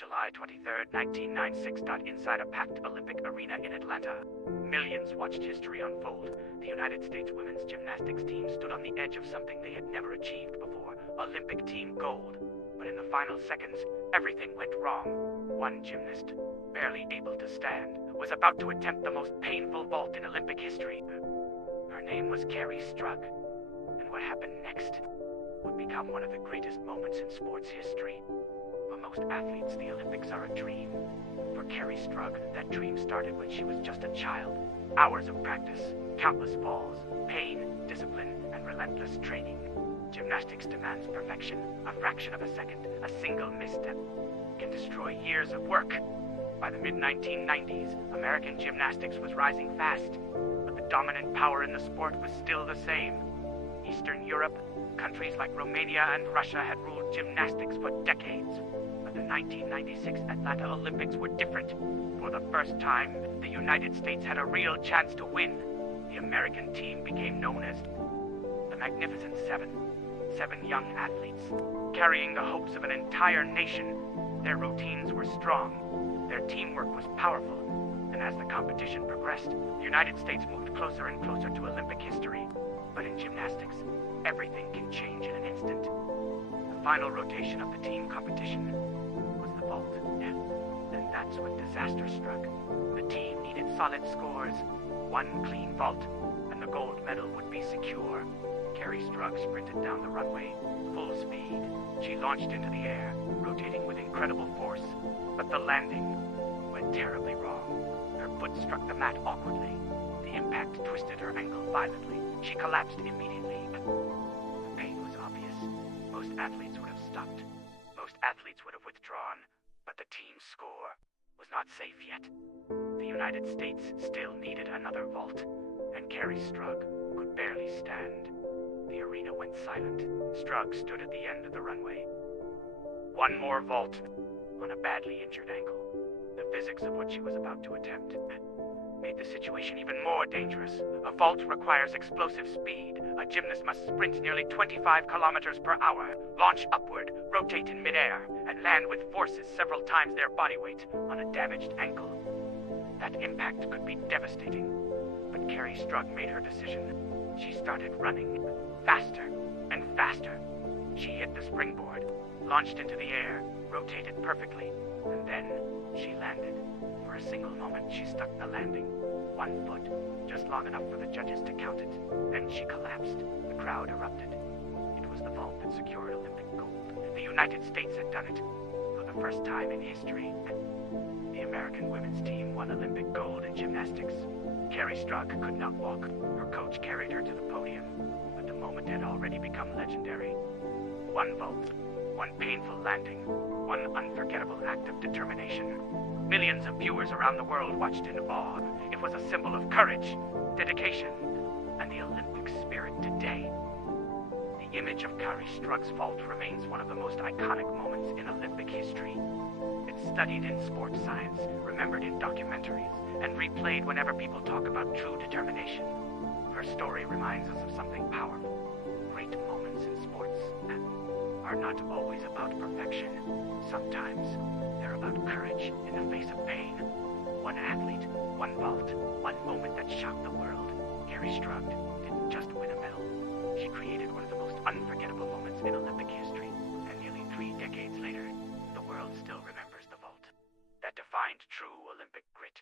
July 23rd, 1996. Inside a packed Olympic arena in Atlanta, millions watched history unfold. The United States women's gymnastics team stood on the edge of something they had never achieved before: Olympic team gold. But in the final seconds, everything went wrong. One gymnast, barely able to stand, was about to attempt the most painful vault in Olympic history. Her name was Kerri Strug, and what happened next would become one of the greatest moments in sports history. For most athletes, the Olympics are a dream. For Kerri Strug, that dream started when she was just a child. Hours of practice, countless falls, pain, discipline, and relentless training. Gymnastics demands perfection. A fraction of a second, a single misstep, can destroy years of work. By the mid-1990s, American gymnastics was rising fast, but the dominant power in the sport was still the same. Eastern Europe, countries like Romania and Russia had ruled gymnastics for decades. But the 1996 Atlanta Olympics were different. For the first time, the United States had a real chance to win. The American team became known as the Magnificent Seven. 7 young athletes, carrying the hopes of an entire nation. Their routines were strong. Their teamwork was powerful. And as the competition progressed, the United States moved closer and closer to Olympic history. But in gymnastics, everything can change in an instant. The final rotation of the team competition was the vault. And that's when disaster struck. The team needed solid scores, one clean vault, and the gold medal would be secure. Kerri Strug sprinted down the runway, full speed. She launched into the air, rotating with incredible force. But the landing went terribly wrong. Her foot struck the mat awkwardly. The impact twisted her ankle violently. She collapsed immediately. The pain was obvious. Most athletes would have stopped. Most athletes would have withdrawn. But the team's score was not safe yet. The United States still needed another vault, and Kerri Strug could barely stand. The arena went silent. Strug stood at the end of the runway. One more vault on a badly injured ankle. The physics of what she was about to attempt made the situation even more dangerous. A vault requires explosive speed. A gymnast must sprint nearly 25 kilometers per hour, launch upward, rotate in midair, and land with forces several times their body weight on a damaged ankle. That impact could be devastating, but Kerri Strug made her decision. She started running, faster and faster. She hit the springboard, launched into the air, rotated perfectly, and then she landed. For a single moment, she stuck the landing. One foot, just long enough for the judges to count it. Then she collapsed. The crowd erupted. It was the vault that secured Olympic gold. The United States had done it for the first time in history. The American women's team won Olympic gold in gymnastics. Kerri Strug could not walk. Her coach carried her to the podium, but the moment had already become legendary. One vault, one painful landing, one unforgettable act of determination. Millions of viewers around the world watched in awe. It was a symbol of courage, dedication, and the Olympic spirit today. The image of Kerri Strug's vault remains one of the most iconic moments in Olympic history. It's studied in sports science, remembered in documentaries, and replayed whenever people talk about true determination. Her story reminds us of something powerful. Great moments in sports are not always about perfection. Sometimes they're about courage in the face of pain. One athlete, one vault, one moment that shocked the world. Kerri Strug didn't just win a medal. She created one of the most unforgettable moments in Olympic history. And nearly 3 decades later, the world still remembers the vault that defined true Olympic grit.